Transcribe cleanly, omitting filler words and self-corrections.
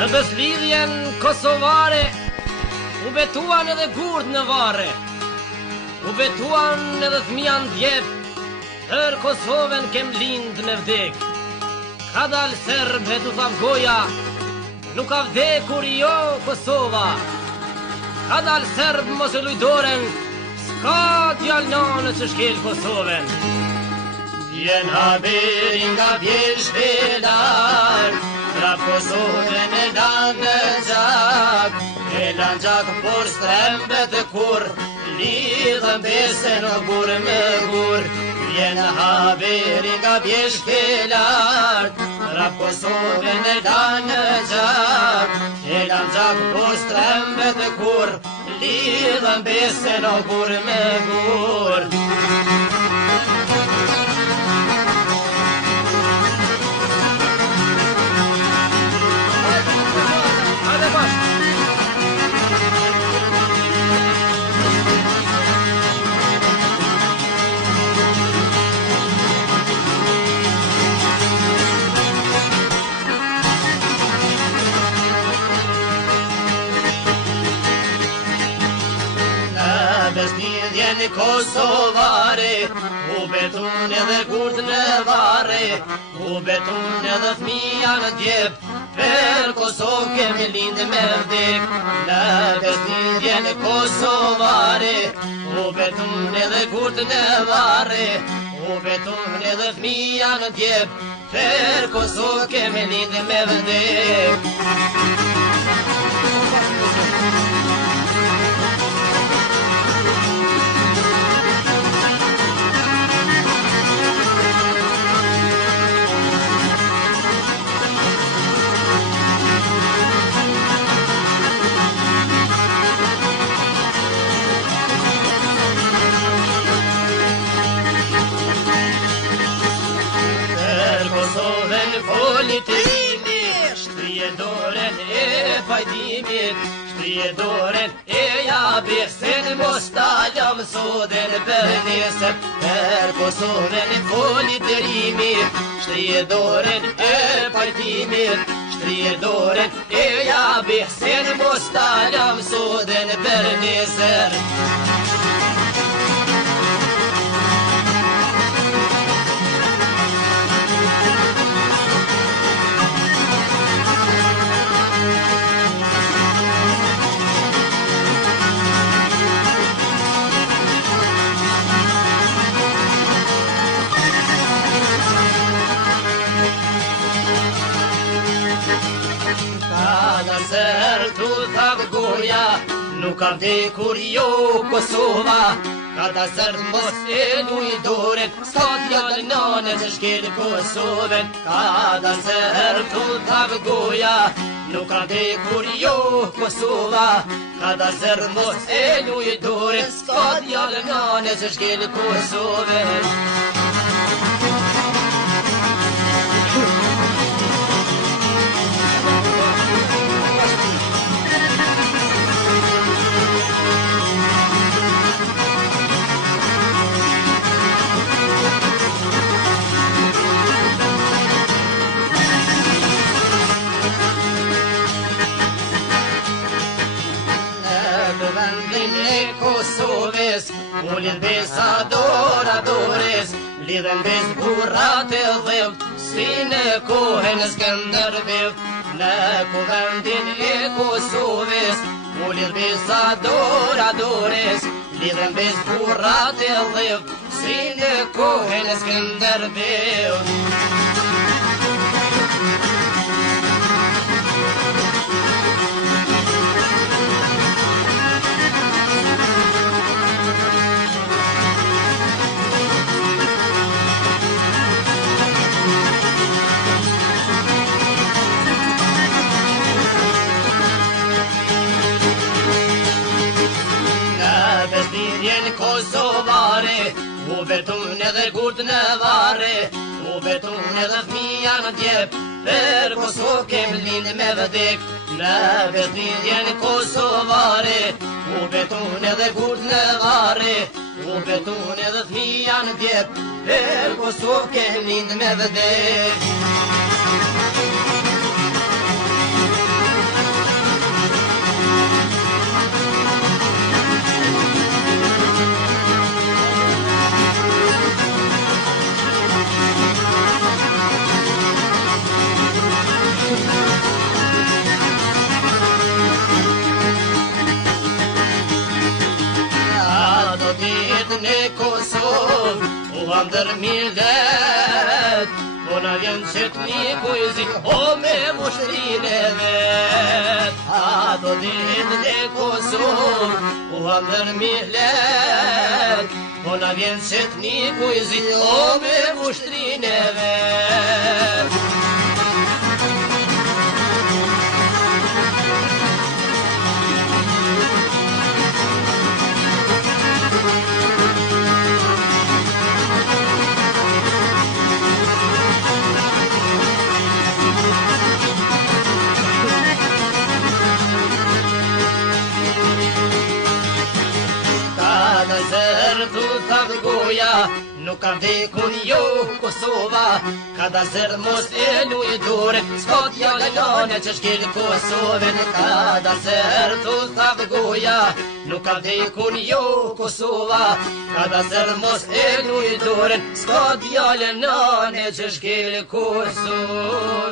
Në beslidhjen kosovare u betuan edhe gurt në varre, u betuan edhe fëmija ndjep, për Kosovën kem lind me vdek. Ka dal serb e tu thav goja, nuk ka vdekur jo Kosova. Ka dal serb mos e lujdoren, s'ka djalnane që shkel Kosovën. Vjen haberi nga Bjeshvelar, tra Kosovën e lanë në gjak, e lanë gjak por strembet e kur, lidhën besen o gur me gur. Vjen haberi nga Bjeshvelar, tra Kosovën e lanë në gjak, e lanë gjak por strembet e kur, lidhën besen o gur me gur. Besnidhjen kosovare, u betun edhe gurt në varre, u betun edhe fëmija në djep, për Kosovë kemi lind me vdek. Në besnidhjen kosovare, u betun edhe gurt në varre, u betun edhe fëmija në djep, për Kosovë kemi lind me vdek. Politimi, shtrije doren e pajtimit, shtrije doren e jabisen, mos taljam soden për nesër, për Kosovën politimi, shtrije doren e pajtimit, shtrije doren e jabisen, mos taljam soden për nesër. Ser tu thav goja, nuk ka vdekur jo Kosova. Ka da ser mos e lujdoren, s'ka djalnane që shkel Kosovën. Ka da ser tu thav goja, nuk ka vdekur jo Kosova. Ka da ser mos e lujdoren, s'ka djalnane që shkel Kosovën. Kosovës, u lidh bes adoradores, lidhen bes burrat e dhevt, si në kohën Skënderbevt. Në kuvendin e Kosovës, u lidh bes adoradores, lidhen bes burrat e dhevt, si në kohën Skënderbevt. Kosovare, u betun edhe gurt në varre, u betun edhe fëmija në djep, për Kosovë kem lind me vdek. Në besnidhjen kosovare, u betun edhe gurt në varre, u betun edhe fëmija në djep, për Kosovë kem lind me vdek. ndër millet, po na vjen çetniku i zi, o me mushtrinë e vet. Ato ditë e Kosovë, u ndër millet, po na vjen çetniku i zi, o me mushtrinë e vet. Tu thamë goja, nuk kam vdekun jo Kosova, ka da zërë mos e luj dore, s'ka t'jale lane që shkel Kosovën, ka da zërë tu thamë goja, nuk kam vdekun jo Kosova, ka da zërë mos e luj dore, s'ka t'jale lane që shkel Kosovën.